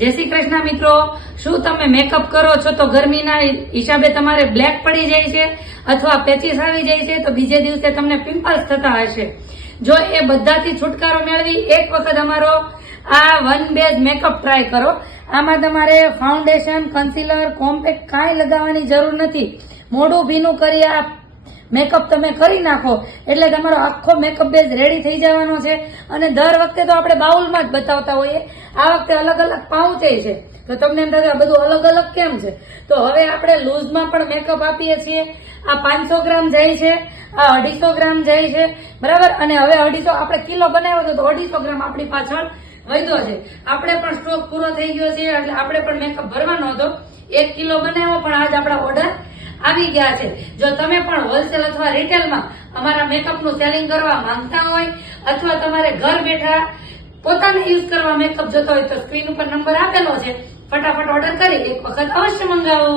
જય શ્રી કૃષ્ણ મિત્રો, શું તમે મેકઅપ કરો છો તો ગરમીના હિસાબે તમારે બ્લેક પડી જાય છે અથવા પેચીસ આવી જાય છે તો બીજે દિવસે તમને પિમ્પલ્સ થતા હશે? જો એ બધાથી છુટકારો મેળવી એક વખત અમારો આ વન બેઝ મેકઅપ ટ્રાય કરો. આમાં તમારે ફાઉન્ડેશન, કન્સીલર, કોમ્પેક્ટ કાંઈ લગાવવાની જરૂર નથી. મોઢું ભીનું કરી આ મેકઅપ તમે કરી નાખો એટલે તમારો આખો મેકઅપ બેઝ રેડી થઈ જવાનો છે. અને દર વખતે તો આપણે બાઉલમાં જ બતાવતા હોઈએ, આ વખતે અલગ અલગ પાઉચે છે તો તમને એમ થાય બધું અલગ અલગ કેમ છે. તો હવે આપણે લૂઝમાં પણ મેકઅપ આપીએ છીએ. આ 500 ગ્રામ જાય છે, આ 250 ગ્રામ જાય છે, બરાબર. અને હવે 250 આપણે કિલો બનાવ્યો હતો તો 250 ગ્રામ આપણી પાછળ વધ્યો છે. આપણે પણ સ્ટોક પૂરો થઈ ગયો છે એટલે આપણે પણ મેકઅપ ભરવાનો હતો. 1 કિલો બનાવ્યો પણ આજ આપણા ઓર્ડર આવી ગયા છે. જો તમે પણ હોલસેલ અથવા રિટેલમાં અમારા મેકઅપનું સેલિંગ કરવા માંગતા હોય અથવા તમારે ઘર બેઠા પોતાને યુઝ કરવા મેકઅપ જોતો હોય તો સ્ક્રીન ઉપર નંબર આપેલો છે. ફટાફટ ઓર્ડર કરી એક વખત અવશ્ય મંગાવો.